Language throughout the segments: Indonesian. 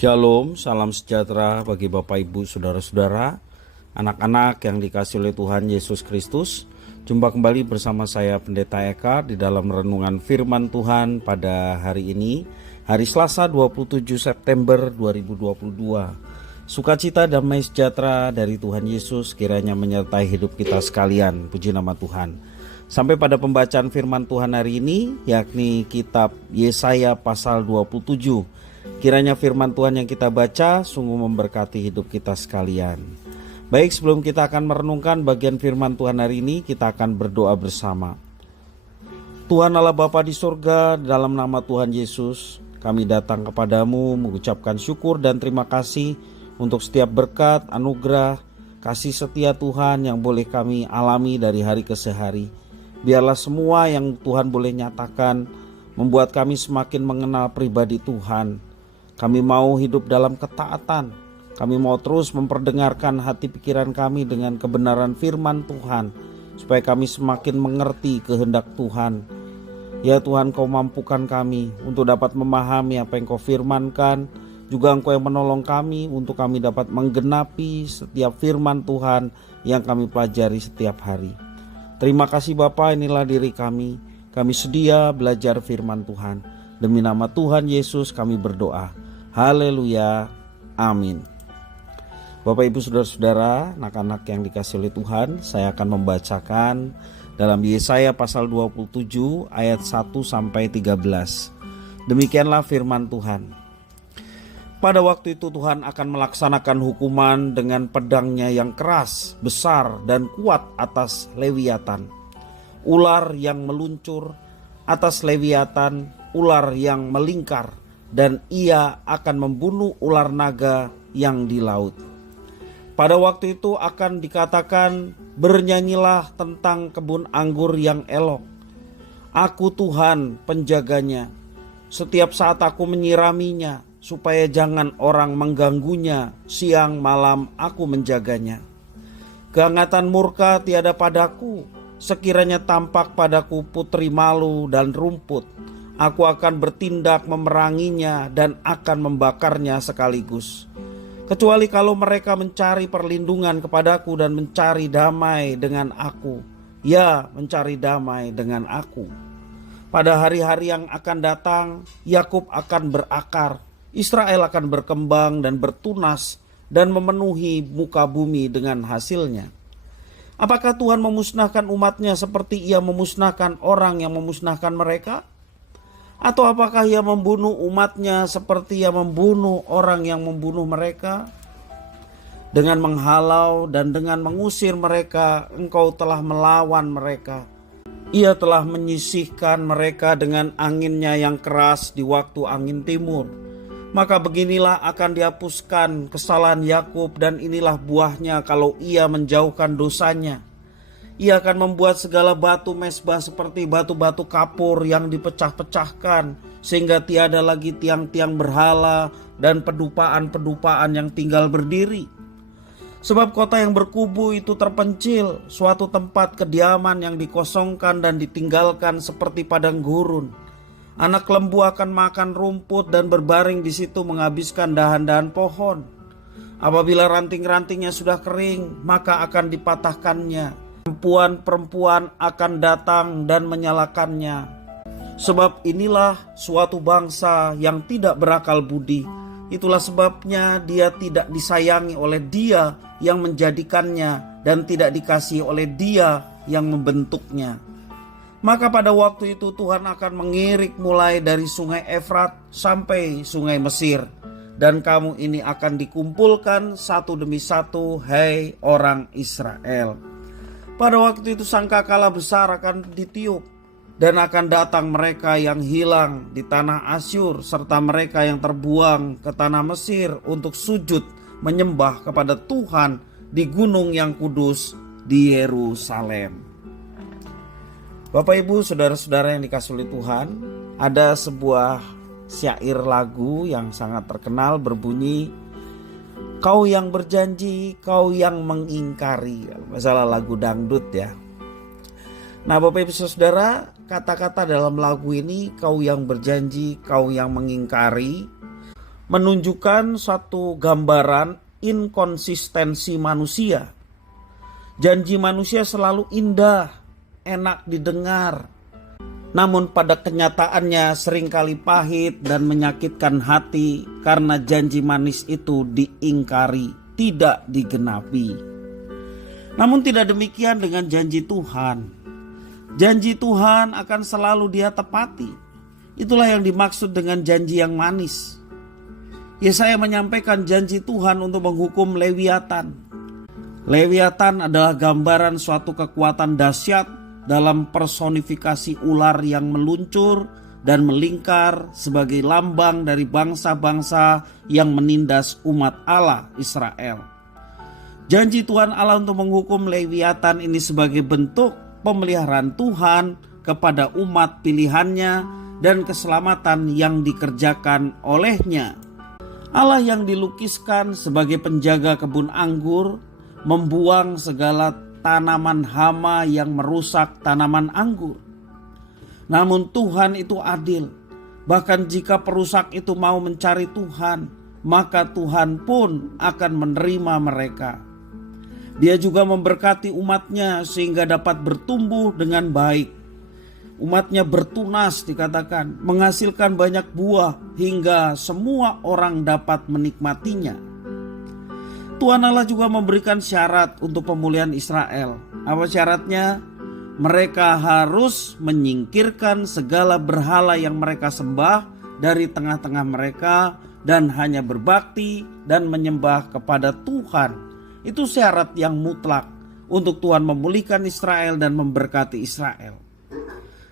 Shalom, salam sejahtera bagi Bapak Ibu Saudara-saudara, anak-anak yang dikasihi oleh Tuhan Yesus Kristus. Jumpa kembali bersama saya Pendeta Eka di dalam renungan firman Tuhan pada hari ini, hari Selasa 27 September 2022. Sukacita damai sejahtera dari Tuhan Yesus kiranya menyertai hidup kita sekalian, puji nama Tuhan. Sampai pada pembacaan firman Tuhan hari ini, yakni kitab Yesaya pasal 27. Kiranya firman Tuhan yang kita baca sungguh memberkati hidup kita sekalian. Baik, sebelum kita akan merenungkan bagian firman Tuhan hari ini, kita akan berdoa bersama. Tuhan Allah Bapa di surga, dalam nama Tuhan Yesus, kami datang kepadamu mengucapkan syukur dan terima kasih untuk setiap berkat, anugerah, kasih setia Tuhan yang boleh kami alami dari hari ke hari. Biarlah semua yang Tuhan boleh nyatakan membuat kami semakin mengenal pribadi Tuhan. Kami mau hidup dalam ketaatan. Kami mau terus memperdengarkan hati pikiran kami dengan kebenaran firman Tuhan, supaya kami semakin mengerti kehendak Tuhan. Ya Tuhan, Kau mampukan kami untuk dapat memahami apa yang Kau firmankan. Juga Engkau yang menolong kami untuk kami dapat menggenapi setiap firman Tuhan yang kami pelajari setiap hari. Terima kasih Bapa, inilah diri kami. Kami sedia belajar firman Tuhan. Demi nama Tuhan Yesus kami berdoa. Haleluya, amin. Bapak Ibu Saudara-saudara, anak-anak yang dikasihi oleh Tuhan, saya akan membacakan dalam Yesaya pasal 27 ayat 1 sampai 13. Demikianlah firman Tuhan. Pada waktu itu Tuhan akan melaksanakan hukuman dengan pedangnya yang keras, besar dan kuat atas Lewiatan. Ular yang meluncur atas Lewiatan, ular yang melingkar, dan ia akan membunuh ular naga yang di laut. Pada waktu itu akan dikatakan, bernyanyilah tentang kebun anggur yang elok. Aku Tuhan penjaganya. Setiap saat aku menyiraminya, supaya jangan orang mengganggunya. Siang malam aku menjaganya. Kehangatan murka tiada padaku. Sekiranya tampak padaku putri malu dan rumput, aku akan bertindak memeranginya dan akan membakarnya sekaligus. Kecuali kalau mereka mencari perlindungan kepadaku dan mencari damai dengan aku. Ya, mencari damai dengan aku. Pada hari-hari yang akan datang, Yakub akan berakar, Israel akan berkembang dan bertunas dan memenuhi muka bumi dengan hasilnya. Apakah Tuhan memusnahkan umatnya seperti ia memusnahkan orang yang memusnahkan mereka? Atau apakah ia membunuh umatnya seperti ia membunuh orang yang membunuh mereka? Dengan menghalau dan dengan mengusir mereka, Engkau telah melawan mereka. Ia telah menyisihkan mereka dengan anginnya yang keras di waktu angin timur. Maka beginilah akan dihapuskan kesalahan Yakub, dan inilah buahnya kalau ia menjauhkan dosanya. Ia akan membuat segala batu mesbah seperti batu-batu kapur yang dipecah-pecahkan, sehingga tiada lagi tiang-tiang berhala dan pedupaan-pedupaan yang tinggal berdiri. Sebab kota yang berkubu itu terpencil, suatu tempat kediaman yang dikosongkan dan ditinggalkan seperti padang gurun. Anak lembu akan makan rumput dan berbaring di situ menghabiskan dahan-dahan pohon. Apabila ranting-rantingnya sudah kering, maka akan dipatahkannya. Perempuan-perempuan akan datang dan menyalakannya. Sebab inilah suatu bangsa yang tidak berakal budi. Itulah sebabnya dia tidak disayangi oleh Dia yang menjadikannya, dan tidak dikasihi oleh Dia yang membentuknya. Maka pada waktu itu Tuhan akan mengirik mulai dari sungai Efrat sampai sungai Mesir. Dan kamu ini akan dikumpulkan satu demi satu, hai orang Israel. Pada waktu itu sangkakala besar akan ditiup, dan akan datang mereka yang hilang di tanah Asyur, serta mereka yang terbuang ke tanah Mesir untuk sujud menyembah kepada Tuhan di gunung yang kudus di Yerusalem. Bapak Ibu Saudara-saudara yang dikasihi oleh Tuhan, ada sebuah syair lagu yang sangat terkenal berbunyi, kau yang berjanji, kau yang mengingkari. Masalah lagu dangdut ya. Nah Bapak Ibu Saudara, kata-kata dalam lagu ini, kau yang berjanji, kau yang mengingkari, menunjukkan suatu gambaran inkonsistensi manusia. Janji manusia selalu indah, enak didengar, namun pada kenyataannya seringkali pahit dan menyakitkan hati karena janji manis itu diingkari, tidak digenapi. Namun tidak demikian dengan janji Tuhan. Janji Tuhan akan selalu Dia tepati. Itulah yang dimaksud dengan janji yang manis. Yesaya menyampaikan janji Tuhan untuk menghukum Lewiatan. Lewiatan adalah gambaran suatu kekuatan dahsyat dalam personifikasi ular yang meluncur dan melingkar sebagai lambang dari bangsa-bangsa yang menindas umat Allah Israel. Janji Tuhan Allah untuk menghukum Lewiatan ini sebagai bentuk pemeliharaan Tuhan kepada umat pilihannya dan keselamatan yang dikerjakan olehnya. Allah yang dilukiskan sebagai penjaga kebun anggur membuang segala tanaman hama yang merusak tanaman anggur. Namun Tuhan itu adil. Bahkan jika perusak itu mau mencari Tuhan, maka Tuhan pun akan menerima mereka. Dia juga memberkati umatnya sehingga dapat bertumbuh dengan baik. Umatnya bertunas dikatakan, menghasilkan banyak buah hingga semua orang dapat menikmatinya. Tuhan Allah juga memberikan syarat untuk pemulihan Israel. Apa syaratnya? Mereka harus menyingkirkan segala berhala yang mereka sembah dari tengah-tengah mereka dan hanya berbakti dan menyembah kepada Tuhan. Itu syarat yang mutlak untuk Tuhan memulihkan Israel dan memberkati Israel.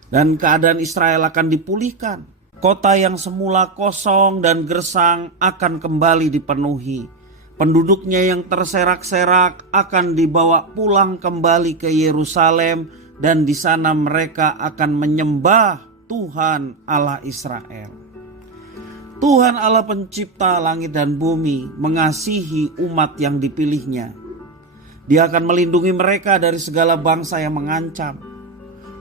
Dan keadaan Israel akan dipulihkan. Kota yang semula kosong dan gersang akan kembali dipenuhi. Penduduknya yang terserak-serak akan dibawa pulang kembali ke Yerusalem dan di sana mereka akan menyembah Tuhan Allah Israel. Tuhan Allah pencipta langit dan bumi mengasihi umat yang dipilihnya. Dia akan melindungi mereka dari segala bangsa yang mengancam.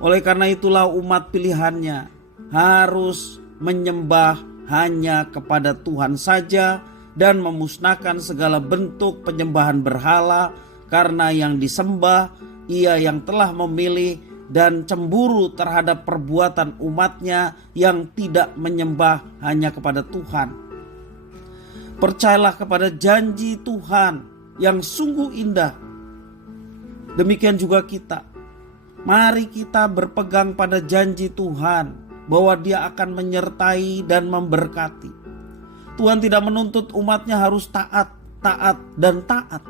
Oleh karena itulah umat pilihannya harus menyembah hanya kepada Tuhan saja dan memusnahkan segala bentuk penyembahan berhala, karena yang disembah Ia yang telah memilih dan cemburu terhadap perbuatan umatnya yang tidak menyembah hanya kepada Tuhan. Percayalah kepada janji Tuhan yang sungguh indah. Demikian juga kita. Mari kita berpegang pada janji Tuhan bahwa Dia akan menyertai dan memberkati. Tuhan tidak menuntut umatnya harus taat, dan taat.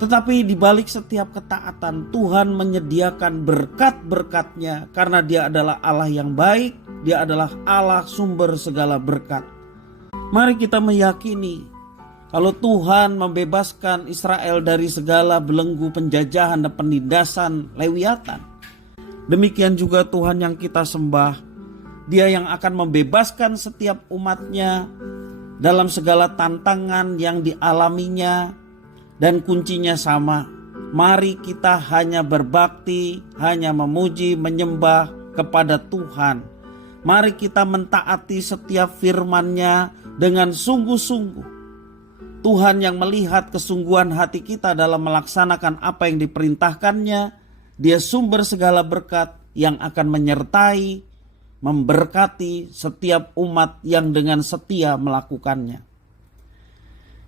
Tetapi di balik setiap ketaatan, Tuhan menyediakan berkat-berkat-Nya karena Dia adalah Allah yang baik, Dia adalah Allah sumber segala berkat. Mari kita meyakini kalau Tuhan membebaskan Israel dari segala belenggu penjajahan dan penindasan Lewiatan, demikian juga Tuhan yang kita sembah, Dia yang akan membebaskan setiap umatnya dalam segala tantangan yang dialaminya. Dan kuncinya sama, mari kita hanya berbakti, hanya memuji, menyembah kepada Tuhan. Mari kita mentaati setiap firman-Nya dengan sungguh-sungguh. Tuhan yang melihat kesungguhan hati kita dalam melaksanakan apa yang diperintahkan-Nya, Dia sumber segala berkat yang akan menyertai, memberkati setiap umat yang dengan setia melakukannya.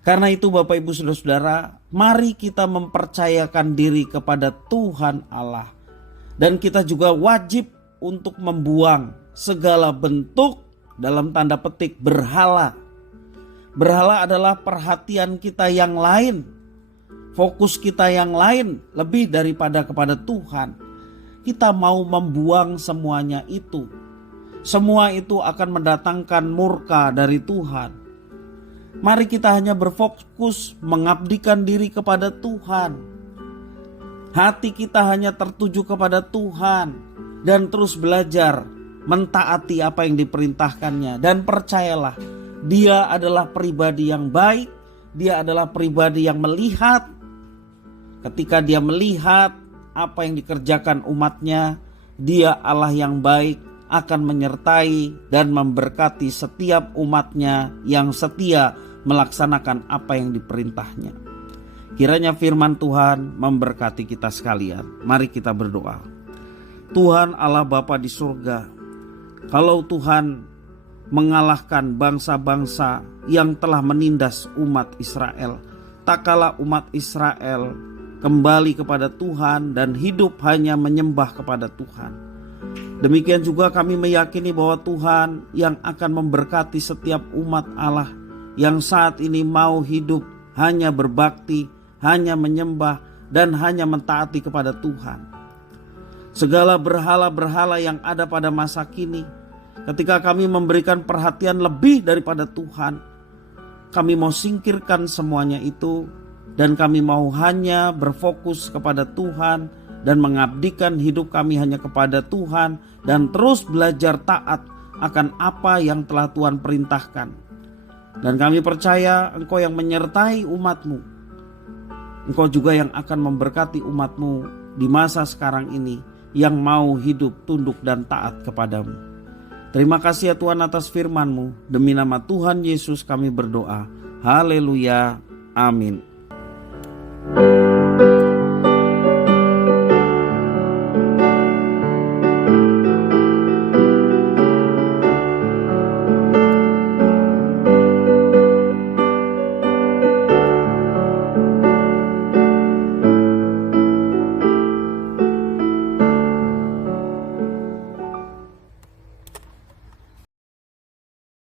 Karena itu Bapak Ibu Saudara-saudara, mari kita mempercayakan diri kepada Tuhan Allah. Dan kita juga wajib untuk membuang segala bentuk dalam tanda petik berhala. Berhala adalah perhatian kita yang lain, fokus kita yang lain lebih daripada kepada Tuhan. Kita mau membuang semuanya itu. Semua itu akan mendatangkan murka dari Tuhan. Mari kita hanya berfokus mengabdikan diri kepada Tuhan. Hati kita hanya tertuju kepada Tuhan dan terus belajar mentaati apa yang diperintahkannya. Dan percayalah, Dia adalah pribadi yang baik, Dia adalah pribadi yang melihat. Ketika Dia melihat apa yang dikerjakan umatnya, Dia Allah yang baik, akan menyertai dan memberkati setiap umatnya yang setia melaksanakan apa yang diperintahnya. Kiranya firman Tuhan memberkati kita sekalian. Mari kita berdoa. Tuhan Allah Bapa di surga, kalau Tuhan mengalahkan bangsa-bangsa yang telah menindas umat Israel, tak kala umat Israel kembali kepada Tuhan dan hidup hanya menyembah kepada Tuhan. Demikian juga kami meyakini bahwa Tuhan yang akan memberkati setiap umat Allah yang saat ini mau hidup hanya berbakti, hanya menyembah, dan hanya mentaati kepada Tuhan. Segala berhala-berhala yang ada pada masa kini, ketika kami memberikan perhatian lebih daripada Tuhan, kami mau singkirkan semuanya itu, dan kami mau hanya berfokus kepada Tuhan dan mengabdikan hidup kami hanya kepada Tuhan dan terus belajar taat akan apa yang telah Tuhan perintahkan. Dan kami percaya Engkau yang menyertai umat-Mu. Engkau juga yang akan memberkati umat-Mu di masa sekarang ini yang mau hidup tunduk dan taat kepadamu. Terima kasih ya Tuhan atas firman-Mu. Demi nama Tuhan Yesus kami berdoa. Haleluya. Amin.